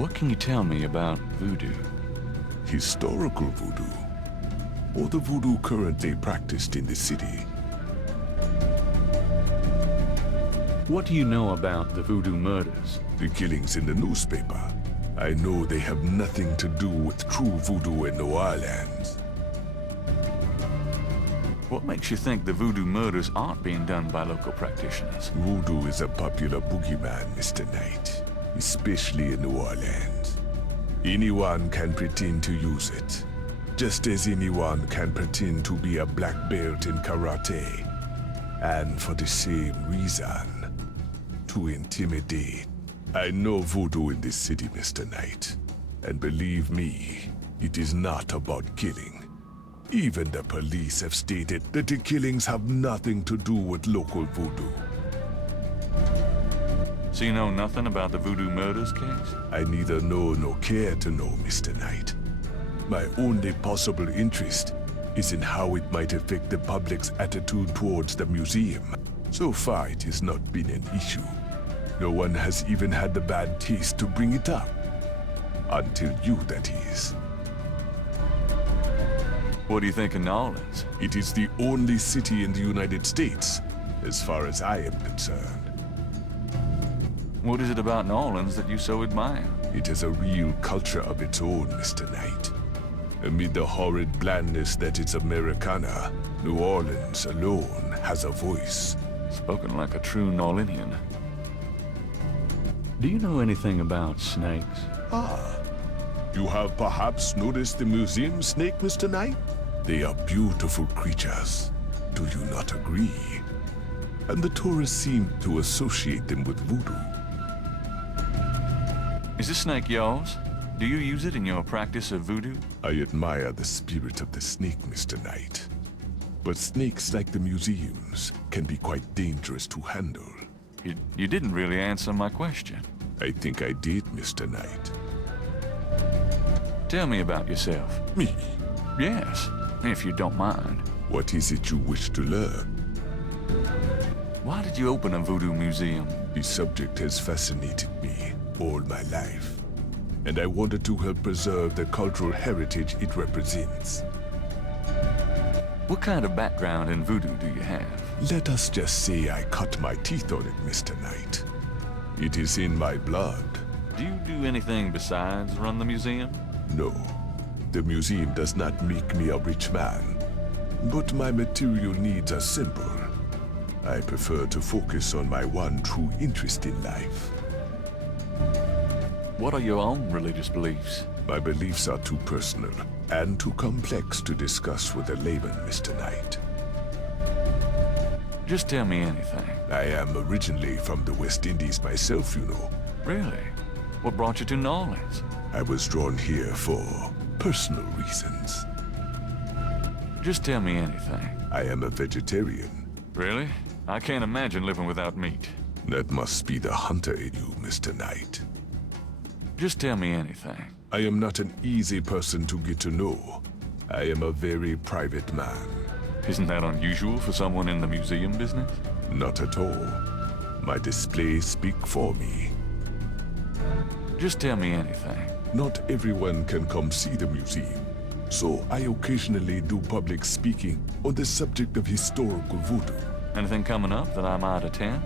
What can you tell me about voodoo? Historical voodoo, or the voodoo currently practiced in the city? What do you know about the voodoo murders? The killings in the newspaper. I know they have nothing to do with true voodoo in New Orleans. What makes you think the voodoo murders aren't being done by local practitioners? Voodoo is a popular boogeyman, Mr. Knight, especially in New Orleans. Anyone can pretend to use it, just as anyone can pretend to be a black belt in karate. And for the same reason, to intimidate. I know voodoo in this city, Mr. Knight. And believe me, it is not about killing. Even the police have stated that the killings have nothing to do with local voodoo. So you know nothing about the voodoo murders case? I neither know nor care to know, Mr. Knight. My only possible interest is in how it might affect the public's attitude towards the museum. So far, it has not been an issue. No one has even had the bad taste to bring it up. Until you, that is. What do you think of New Orleans? It is the only city in the United States, as far as I am concerned. What is it about New Orleans that you so admire? It has a real culture of its own, Mr. Knight. Amid the horrid blandness that is Americana, New Orleans alone has a voice. Spoken like a true New Orleanian. Do you know anything about snakes? Ah, you have perhaps noticed the museum snake, Mr. Knight? They are beautiful creatures. Do you not agree? And the tourists seem to associate them with voodoo. Is this snake yours? Do you use it in your practice of voodoo? I admire the spirit of the snake, Mr. Knight. But snakes like the museums can be quite dangerous to handle. You didn't really answer my question. I think I did, Mr. Knight. Tell me about yourself. Me? Yes, if you don't mind. What is it you wish to learn? Why did you open a voodoo museum? The subject has fascinated me all my life, and I wanted to help preserve the cultural heritage it represents. What kind of background in voodoo do you have? Let us just say I cut my teeth on it, Mr. Knight. It is in my blood. Do you do anything besides run the museum? No, the museum does not make me a rich man, but my material needs are simple. I prefer to focus on my one true interest in life. What are your own religious beliefs? My beliefs are too personal and too complex to discuss with a layman, Mr. Knight. Just tell me anything. I am originally from the West Indies myself, you know. Really? What brought you to New Orleans? I was drawn here for personal reasons. Just tell me anything. I am a vegetarian. Really? I can't imagine living without meat. That must be the hunter in you, Mr. Knight. Just tell me anything. I am not an easy person to get to know. I am a very private man. Isn't that unusual for someone in the museum business? Not at all. My displays speak for me. Just tell me anything. Not everyone can come see the museum, so I occasionally do public speaking on the subject of historical voodoo. Anything coming up that I might attend?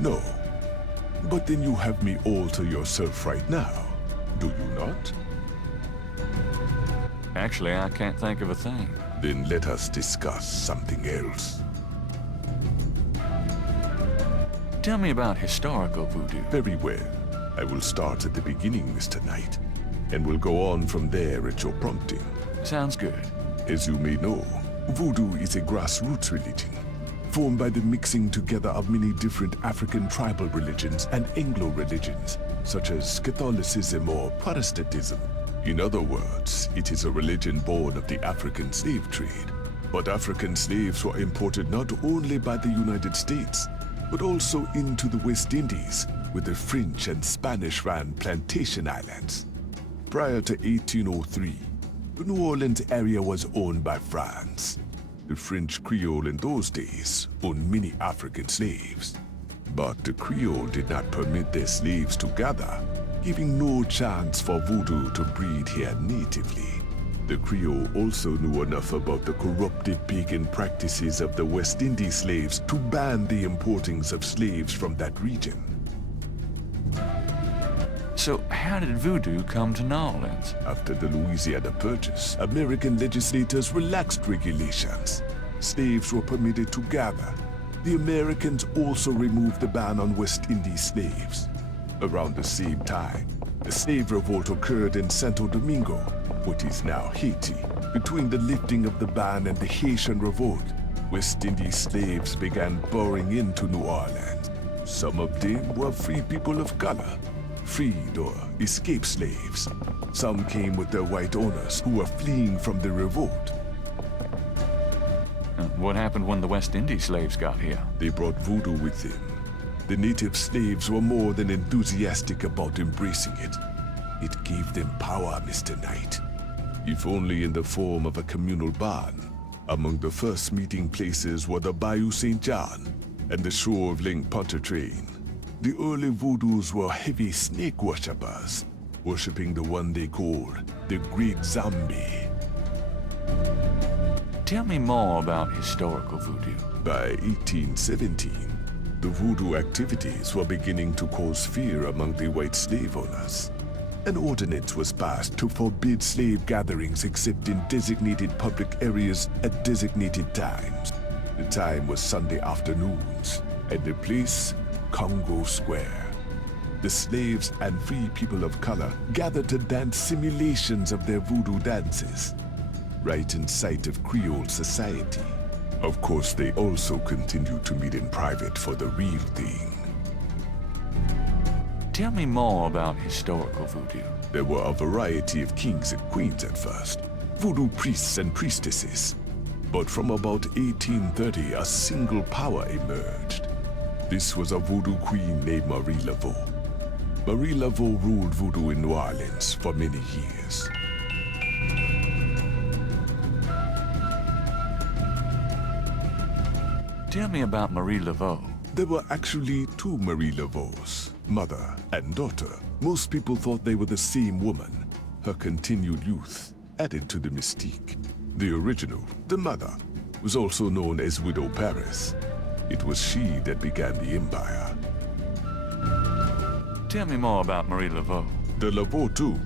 No. But then you have me all to yourself right now, do you not? Actually, I can't think of a thing. Then let us discuss something else. Tell me about historical voodoo. Very well. I will start at the beginning, Mr. Knight, and will go on from there at your prompting. Sounds good. As you may know, voodoo is a grassroots religion, formed by the mixing together of many different African tribal religions and Anglo religions, such as Catholicism or Protestantism. In other words, it is a religion born of the African slave trade. But African slaves were imported not only by the United States, but also into the West Indies, where the French and Spanish ran plantation islands. Prior to 1803, the New Orleans area was owned by France. The French Creole in those days owned many African slaves. But the Creole did not permit their slaves to gather, giving no chance for voodoo to breed here natively. The Creole also knew enough about the corrupted pagan practices of the West Indies slaves to ban the importings of slaves from that region. So how did voodoo come to New Orleans? After the Louisiana Purchase, American legislators relaxed regulations. Slaves were permitted to gather. The Americans also removed the ban on West Indies slaves. Around the same time, a slave revolt occurred in Santo Domingo, what is now Haiti. Between the lifting of the ban and the Haitian Revolt, West Indies slaves began pouring into New Orleans. Some of them were free people of color, freed or escaped slaves. Some came with their white owners who were fleeing from the revolt. What happened when the West Indies slaves got here? They brought voodoo with them. The native slaves were more than enthusiastic about embracing it. It gave them power, Mr. Knight. If only in the form of a communal band. Among the first meeting places were the Bayou St. John and the shore of Lake Pontchartrain. The early voodoos were heavy snake worshippers, worshipping the one they called the Great Zombie. Tell me more about historical voodoo. By 1817, the voodoo activities were beginning to cause fear among the white slave owners. An ordinance was passed to forbid slave gatherings except in designated public areas at designated times. The time was Sunday afternoons, and the place, Congo Square. The slaves and free people of color gathered to dance simulations of their voodoo dances, right in sight of Creole society. Of course, they also continued to meet in private for the real thing. Tell me more about historical voodoo. There were a variety of kings and queens at first, voodoo priests and priestesses. But from about 1830, a single power emerged. This was a voodoo queen named Marie Laveau. Marie Laveau ruled voodoo in New Orleans for many years. Tell me about Marie Laveau. There were actually two Marie Laveaus, mother and daughter. Most people thought they were the same woman. Her continued youth added to the mystique. The original, the mother, was also known as Widow Paris. It was she that began the empire. Tell me more about Marie Laveau. The Laveau tomb,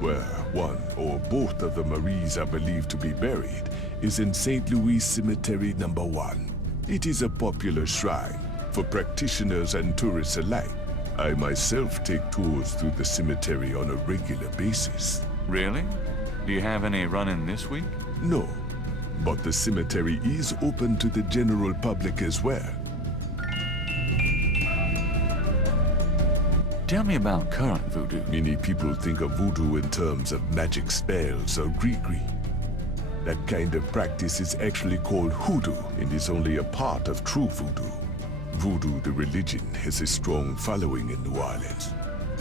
where one or both of the Maries are believed to be buried, is in St. Louis Cemetery No. 1. It is a popular shrine for practitioners and tourists alike. I myself take tours through the cemetery on a regular basis. Really? Do you have any running this week? No, but the cemetery is open to the general public as well. Tell me about current voodoo. Many people think of voodoo in terms of magic spells or gree-gree. That kind of practice is actually called hoodoo and is only a part of true voodoo. Voodoo, the religion, has a strong following in New Orleans.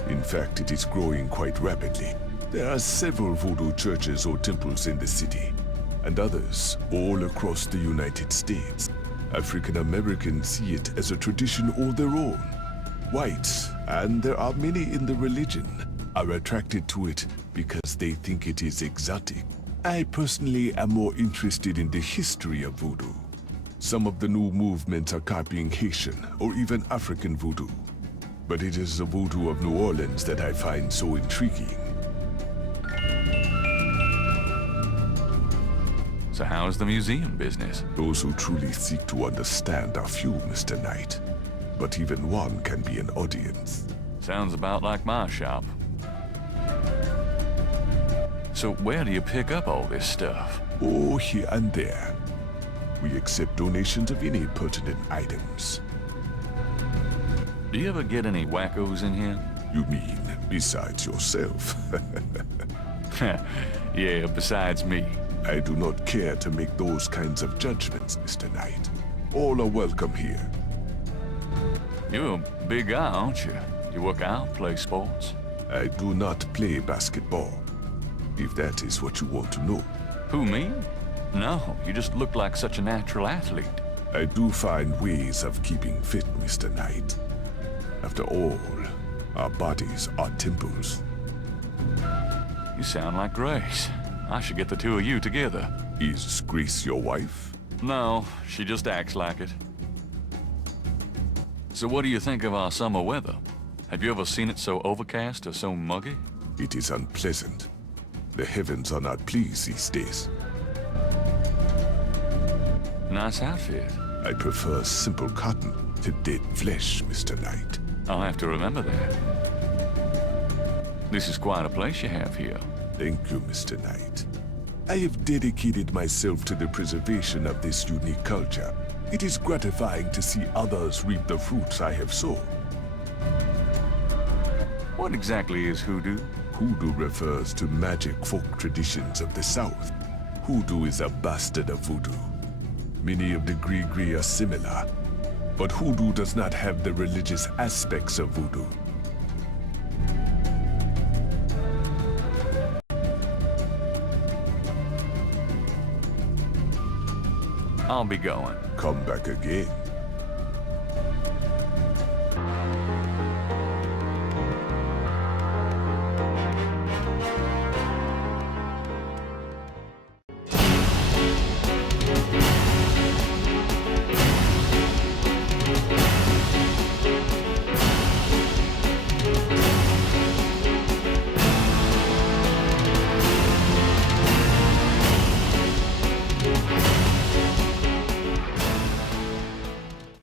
In fact, it is growing quite rapidly. There are several voodoo churches or temples in the city, and others all across the United States. African Americans see it as a tradition all their own. Whites, and there are many in the religion, are attracted to it because they think it is exotic. I personally am more interested in the history of voodoo. Some of the new movements are copying Haitian or even African voodoo. But it is the voodoo of New Orleans that I find so intriguing. So how's the museum business? Those who truly seek to understand are few, Mr. Knight. But even one can be an audience. Sounds about like my shop. So where do you pick up all this stuff? Oh, here and there. We accept donations of any pertinent items. Do you ever get any wackos in here? You mean besides yourself? Yeah, besides me. I do not care to make those kinds of judgments, Mr. Knight. All are welcome here. You're a big guy, aren't you? You work out, play sports? I do not play basketball, if that is what you want to know. Who, me? No, you just look like such a natural athlete. I do find ways of keeping fit, Mr. Knight. After all, Our bodies are temples. You sound like Grace. I should get the two of you together. Is Grace your wife? No, she just acts like it. So what do you think of our summer weather? Have you ever seen it so overcast or so muggy? It is unpleasant. The heavens are not pleased these days. Nice outfit. I prefer simple cotton to dead flesh, Mr. Knight. I'll have to remember that. This is quite a place you have here. Thank you, Mr. Knight. I have dedicated myself to the preservation of this unique culture. It is gratifying to see others reap the fruits I have sown. What exactly is hoodoo? Hoodoo refers to magic folk traditions of the South. Hoodoo is a bastard of voodoo. Many of the Gree are similar, but hoodoo does not have the religious aspects of voodoo. I'll be going. Come back again.